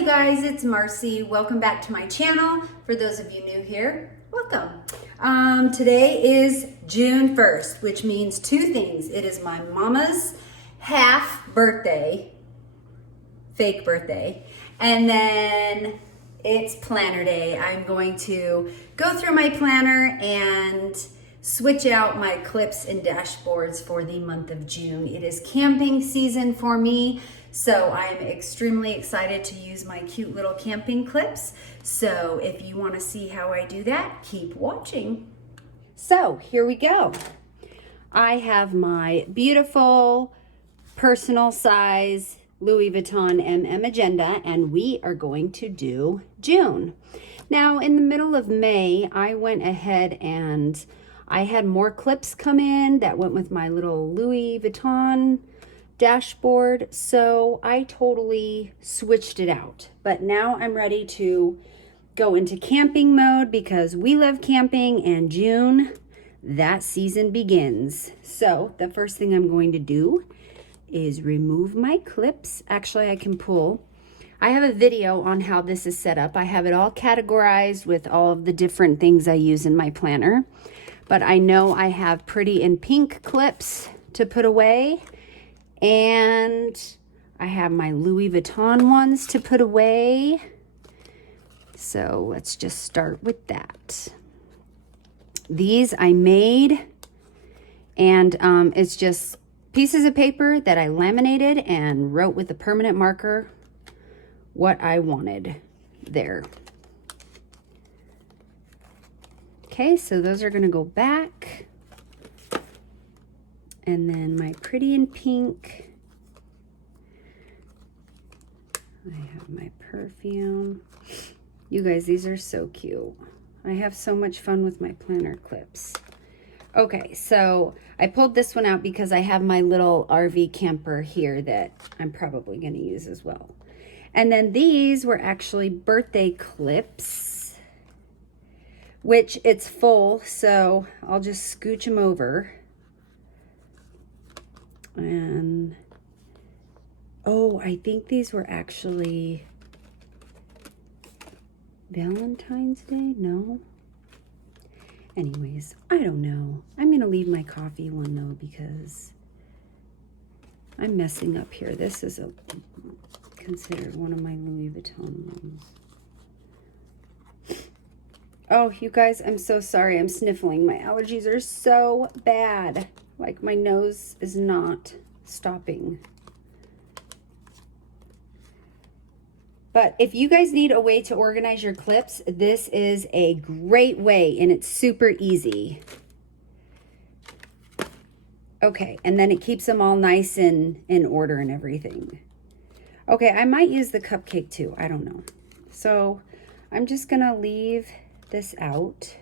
you guys, it's Marci. Welcome back to my channel. For those of you new here, welcome. Today is June 1st, which means two things. It is my mama's half birthday, fake birthday, and then it's planner day. I'm going to go through my planner and switch out my clips and dashboards for the month of June. It is camping season for me, so I'm extremely excited to use my cute little camping clips. So if you want to see how I do that, keep watching. So here we go. I have my beautiful personal size Louis Vuitton MM agenda, and we are going to do June. Now, in the middle of May, I went ahead and I had more clips come in that went with my little Louis Vuitton dashboard, so I totally switched it out. But now I'm ready to go into camping mode because we love camping, and June, that season begins. So the first thing I'm going to do is remove my clips. Actually, I have a video on how this is set up. I have it all categorized with all of the different things I use in my planner. But I know I have pretty and pink clips to put away, and I have my Louis Vuitton ones to put away. So let's just start with that. These I made, and it's just pieces of paper that I laminated and wrote with a permanent marker what I wanted there. Okay, so those are going to go back. And then my pretty in pink. I have my perfume. You guys, these are so cute. I have so much fun with my planner clips. Okay, so I pulled this one out because I have my little RV camper here that I'm probably going to use as well. And then these were actually birthday clips, which it's full, so I'll just scooch them over. And, oh, I think these were actually Valentine's Day? No? Anyways, I don't know. I'm going to leave my coffee one, though, because I'm messing up here. This is considered one of my Louis Vuitton ones. Oh, you guys, I'm so sorry. I'm sniffling. My allergies are so bad. Like, my nose is not stopping. But if you guys need a way to organize your clips, this is a great way, and it's super easy. Okay, and then it keeps them all nice and in order and everything. Okay, I might use the cupcake too. I don't know. So I'm just going to leave this out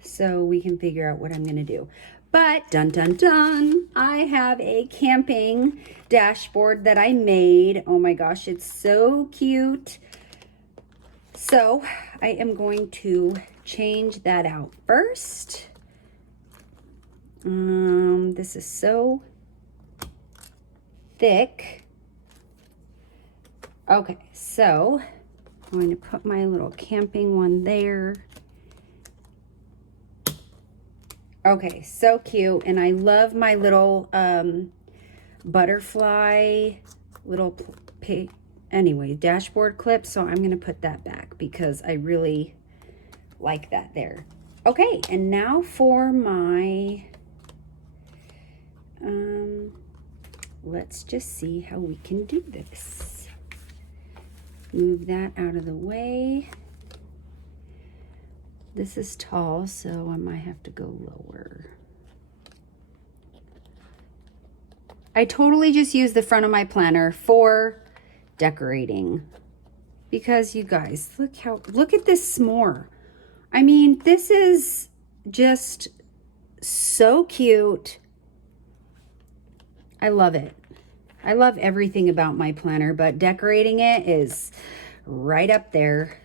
so we can figure out what I'm going to do. But dun dun dun, I have a camping dashboard that I made. Oh my gosh, it's so cute. So I am going to change that out first. This is so thick. Okay, so I'm going to put my little camping one there. Okay, so cute. And I love my little butterfly little dashboard clip. So I'm going to put that back because I really like that there. Okay, and now for my, let's just see how we can do this. Move that out of the way. This is tall, so I might have to go lower. I totally just use the front of my planner for decorating because you guys, look at this s'more. I mean, this is just so cute. I love it. I love everything about my planner, but decorating it is right up there.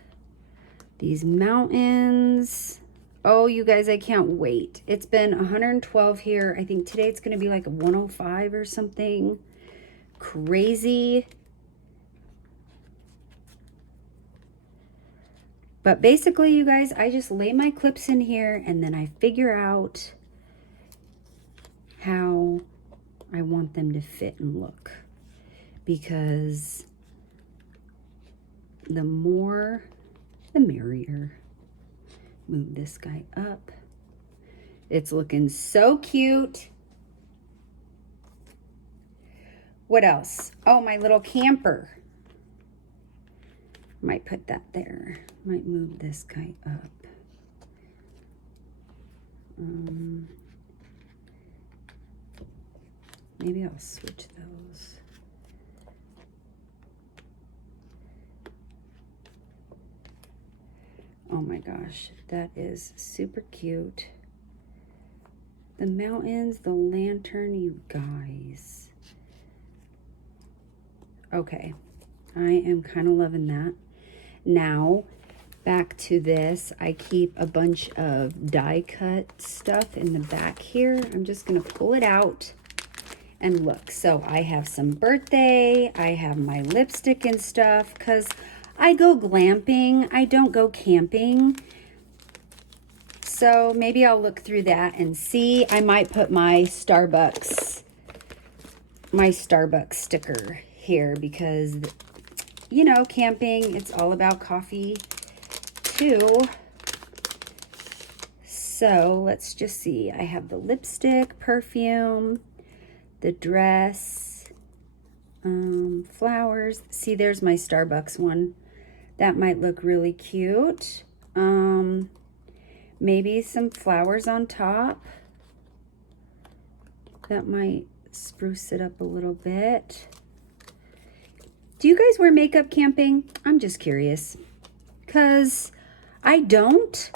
These mountains. Oh, you guys, I can't wait. It's been 112 here. I think today it's going to be like 105 or something. crazy. But basically, you guys, I just lay my clips in here and then I figure out how I want them to fit and look. Because the more, the merrier. Move this guy up. It's looking so cute. What else? Oh, my little camper. Might put that there. Might move this guy up. Maybe I'll switch those. Oh my gosh, that is super cute. The mountains, the lantern, you guys. Okay, I am kind of loving that. Now, back to this. I keep a bunch of die cut stuff in the back here. I'm just gonna pull it out and look. So I have some birthday, I have my lipstick and stuff, because I go glamping, I don't go camping. So maybe I'll look through that and see. I might put my Starbucks sticker here because, you know, camping, it's all about coffee too. So let's just see. I have the lipstick, perfume, the dress, flowers. See, there's my Starbucks one. That might look really cute. Maybe some flowers on top. That might spruce it up a little bit. Do you guys wear makeup camping? I'm just curious. Because I don't.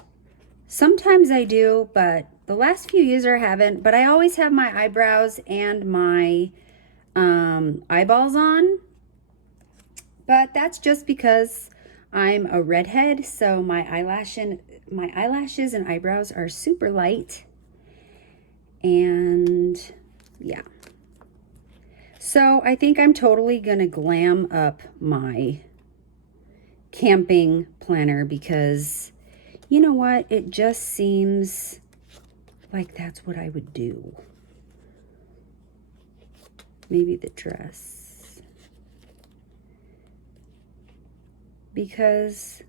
Sometimes I do, but the last few years I haven't. But I always have my eyebrows and my eyeballs on. But that's just because I'm a redhead, so my eyelashes and eyebrows are super light. And yeah. So I think I'm totally gonna glam up my camping planner because you know what? It just seems like that's what I would do. Maybe the dress. Because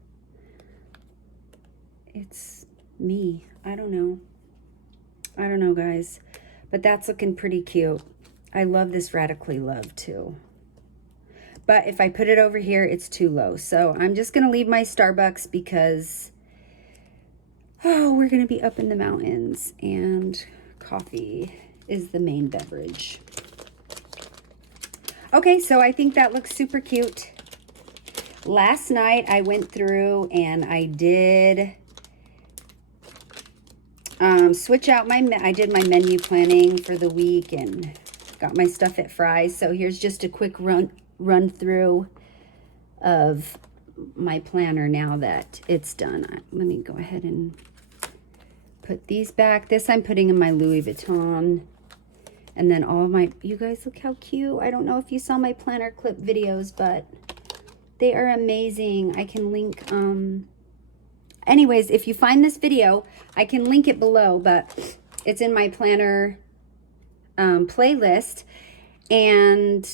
it's me. I don't know. I don't know, guys. But that's looking pretty cute. I love this Radically Love too. But if I put it over here, it's too low. So I'm just going to leave my Starbucks because, oh, we're going to be up in the mountains and coffee is the main beverage. Okay, so I think that looks super cute. Last night I went through and I did switch out I did my menu planning for the week and got my stuff at Fry's. So here's just a quick run through of my planner now that it's done. Let me go ahead and put these back. This I'm putting in my Louis Vuitton. And then all of my, you guys look how cute. I don't know if you saw my planner clip videos, but they are amazing. I can link, anyways, if you find this video, I can link it below, but it's in my planner playlist. And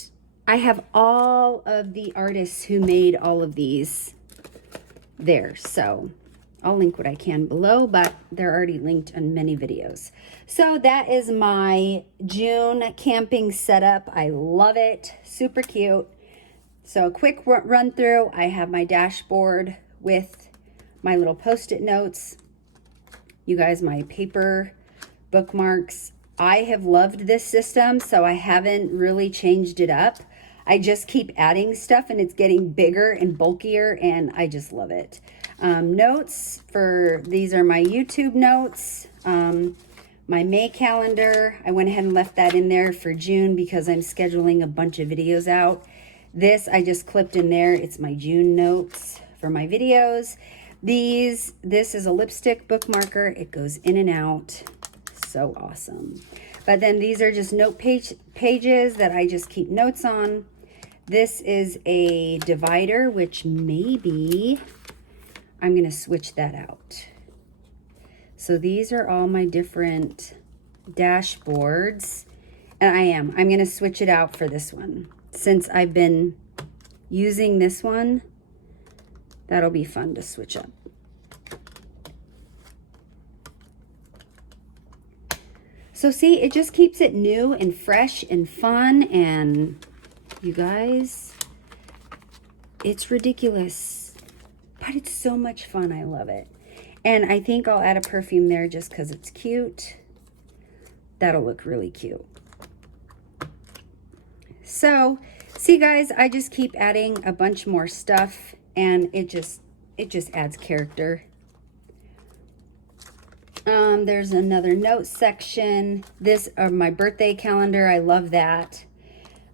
I have all of the artists who made all of these there. So I'll link what I can below, but they're already linked on many videos. So that is my June camping setup. I love it. Super cute. So a quick run through. I have my dashboard with my little post-it notes. You guys, my paper bookmarks. I have loved this system, so I haven't really changed it up. I just keep adding stuff and it's getting bigger and bulkier and I just love it. Notes for, these are my YouTube notes. My May calendar, I went ahead and left that in there for June because I'm scheduling a bunch of videos out. This I just clipped in there. It's my June notes for my videos. This is a lipstick bookmarker. It goes in and out. So awesome. But then these are just note pages that I just keep notes on. This is a divider, which maybe I'm going to switch that out. So these are all my different dashboards. And I'm going to switch it out for this one. Since I've been using this one, that'll be fun to switch up. So see, it just keeps it new and fresh and fun, and you guys, it's ridiculous, but it's so much fun. I love it. And I think I'll add a perfume there just because it's cute. That'll look really cute. So, see guys, I just keep adding a bunch more stuff, and it just adds character. There's another note section. This are my birthday calendar. I love that.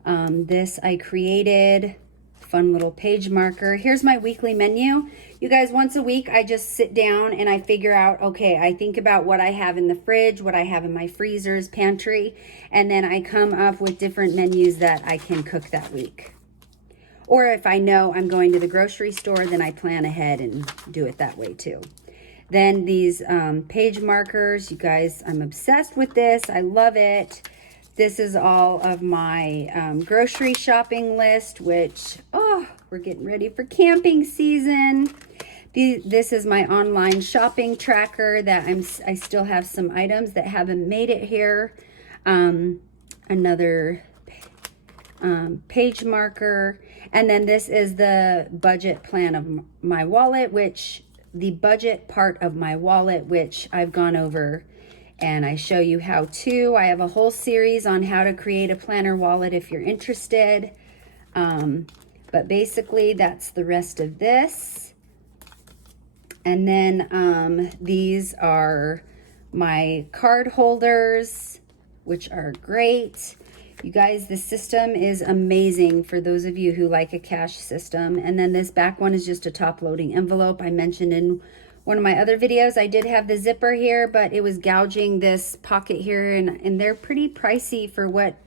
This I created. Fun little page marker. Here's my weekly menu. You guys, once a week, I just sit down and I figure out, okay, I think about what I have in the fridge, what I have in my freezers, pantry, and then I come up with different menus that I can cook that week. Or if I know I'm going to the grocery store, then I plan ahead and do it that way too. Then these page markers, you guys, I'm obsessed with this. I love it. This is all of my grocery shopping list, which, oh, we're getting ready for camping season. This is my online shopping tracker that I still have some items that haven't made it here. Another page marker. And then this is the budget plan of my wallet, the budget part of my wallet, which I've gone over and I show you how to. I have a whole series on how to create a planner wallet if you're interested. But basically that's the rest of this. And then these are my card holders, which are great. You guys, the system is amazing for those of you who like a cash system. And then this back one is just a top loading envelope. I mentioned in one of my other videos, I did have the zipper here, but it was gouging this pocket here, and they're pretty pricey for what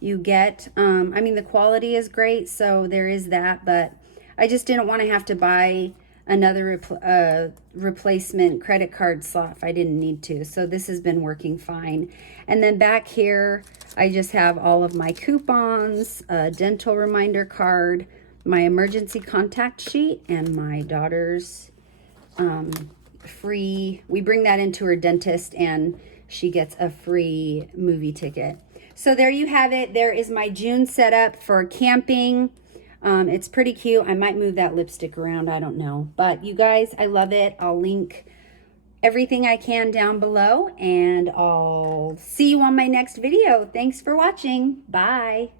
you get. I mean, the quality is great, so there is that, but I just didn't want to have to buy another replacement credit card slot if I didn't need to. So this has been working fine. And then back here, I just have all of my coupons, a dental reminder card, my emergency contact sheet, and my daughter's free, we bring that into her dentist and she gets a free movie ticket. So there you have it. There is my June setup for camping. It's pretty cute. I might move that lipstick around. I don't know. But you guys, I love it. I'll link everything I can down below, and I'll see you on my next video. Thanks for watching. Bye.